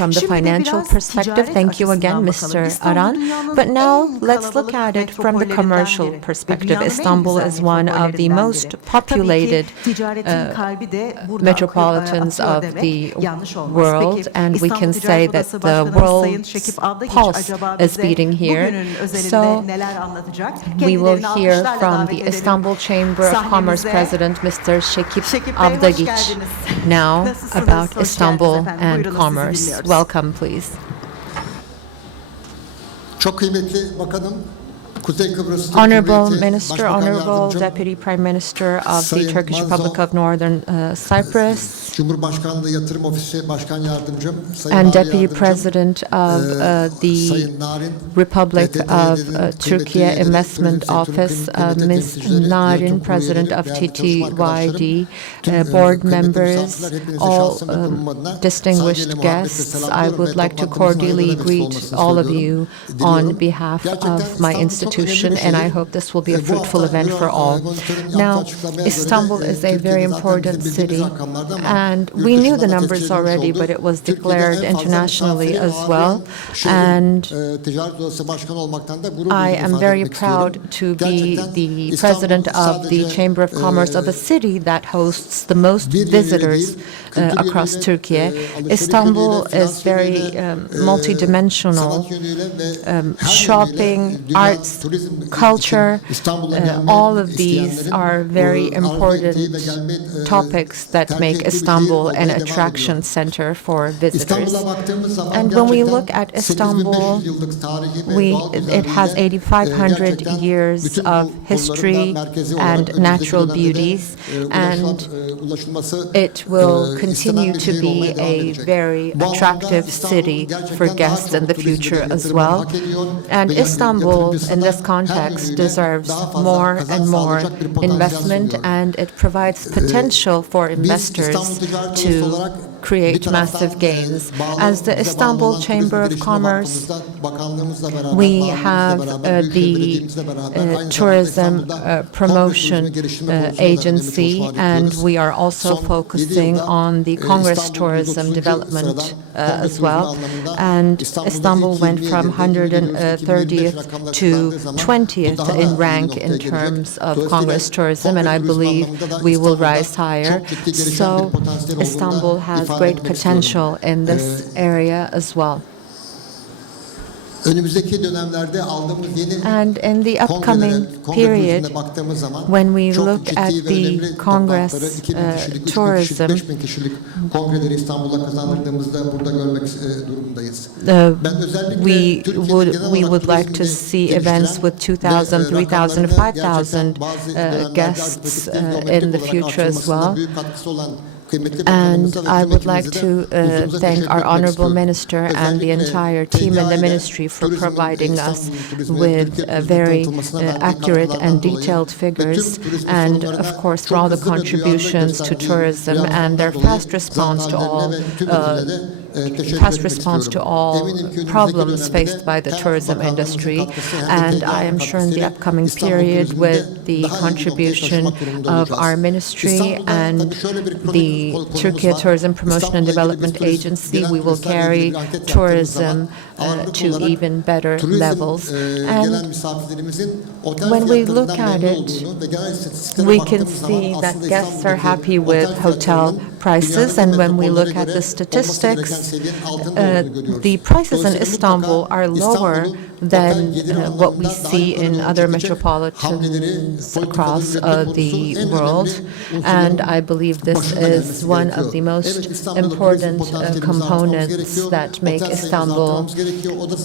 from the financial perspective. Thank you again, Mr. Aran. But now let's look at it from the commercial perspective. Istanbul is one of the most populated metropolitans of the world, and we can say that the world's pulse is beating here. So we will hear from the Istanbul Chamber of Commerce President, Mr. Şekib Avdagiç, now about Istanbul and commerce. Welcome, please. Çok kıymetli bakanım, Honorable Minister, Honorable Deputy Prime Minister of the Turkish Republic of Northern Cyprus, Cumhurbaşkanlığı Yatırım Ofisi Başkan Yardımcım, and Deputy President of the Republic of Turkey Investment Office, Ms. Narin, President of TTYD, board members, all distinguished guests. I would like to cordially greet all of you on behalf of my institution, and I hope this will be a fruitful event for all. Now, Istanbul is a very important city, and we knew the numbers already, but it was declared internationally as well. And I am very proud to be the president of the Chamber of Commerce of a city that hosts the most visitors across Turkey. Istanbul is very multidimensional. Shopping, arts, culture, all of these are very important topics that make Istanbul an attraction center for visitors. And when we look at Istanbul, it has 8,500 years of history and natural beauties, and it will continue to be a very attractive city for guests in the future as well. And Istanbul, in this context, deserves more and more investment, and it provides potential for investors to create massive gains. As the Istanbul Chamber of Commerce, we have the tourism promotion agency, and we are also focusing on the Congress tourism development as well. And Istanbul went from 130th to 20th in rank in terms of Congress tourism, and I believe we will rise higher. So Istanbul has great potential in this area as well. And in the upcoming period, when we look at the Congress tourism, we would like to see events with 2,000, 3,000, 5,000 guests in the future as well. And I would like to thank our Honorable Minister and the entire team in the Ministry for providing us with very accurate and detailed figures, and of course for all the contributions to tourism and their fast response to all problems faced by the tourism industry. And I am sure in the upcoming period, with the contribution of our ministry and the Turkey Tourism Promotion and Development Agency, we will carry tourism to even better levels. And when we look at it, we can see that guests are happy with hotel prices, and when we look at the statistics, the prices in Istanbul are lower than what we see in other metropolitans across the world. And I believe this is one of the most important components that make Istanbul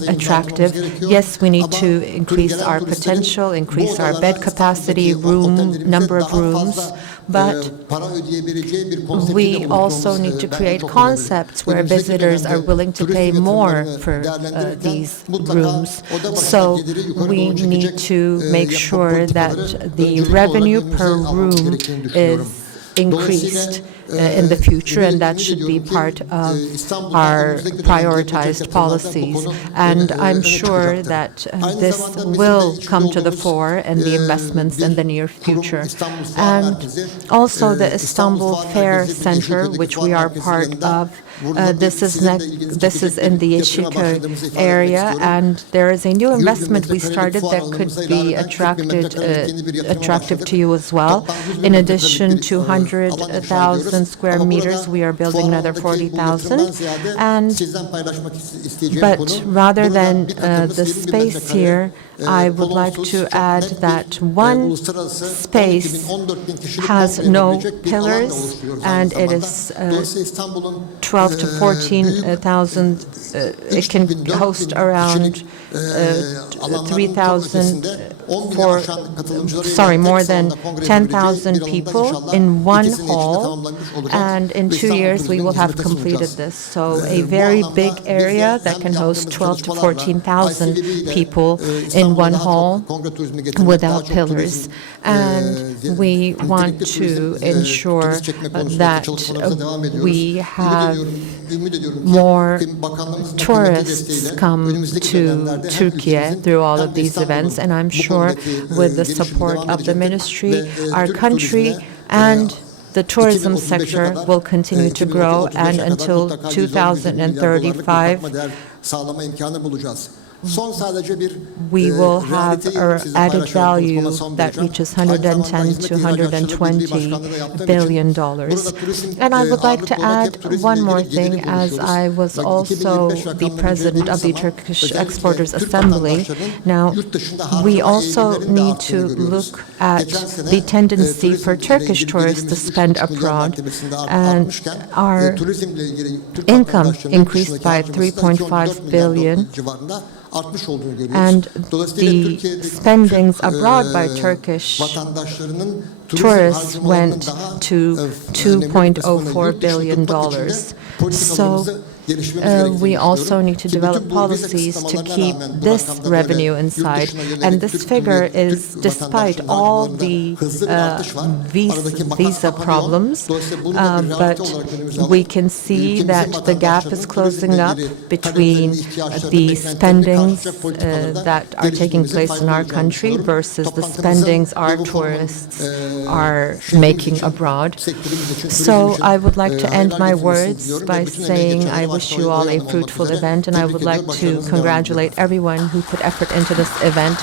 attractive. Yes, we need to increase our potential, increase our bed capacity, number of rooms, but we also need to create concepts where visitors are willing to pay more for these rooms. So we need to make sure that the revenue per room is increased in the future, and that should be part of our prioritized policies. And I'm sure that this will come to the fore in the investments in the near future. And also the Istanbul Fair Center, which we are part of, This is in the Şekib area, and there is a new investment we started that could be attractive to you as well. In addition to 100,000 square meters, we are building another 40,000. But rather than the space here, I would like to add that one space has no pillars, and it is 12 to 14,000. It can host around 3,000. More than 10,000 people in one hall, and in 2 years we will have completed this. So a very big area that can host 12 to 14,000 people in one hall without pillars. And we want to ensure that we have more tourists come to Turkey through all of these events, and I'm sure with the support of the ministry, our country and the tourism sector will continue to grow, and until 2035, we will have our added value that reaches $110 to $120 billion. And I would like to add one more thing, as I was also the president of the Turkish Exporters Assembly. Now, we also need to look at the tendency for Turkish tourists to spend abroad, and our income increased by 3.5 billion. And the spendings abroad by Turkish tourists went to $2.04 billion. So we also need to develop policies to keep this revenue inside. And this figure is despite all the visa problems, but we can see that the gap is closing up between the spendings that are taking place in our country versus the spendings our tourists are making abroad. So I would like to end my words by saying I wish you all a fruitful event, and I would like to congratulate everyone who put effort into this event,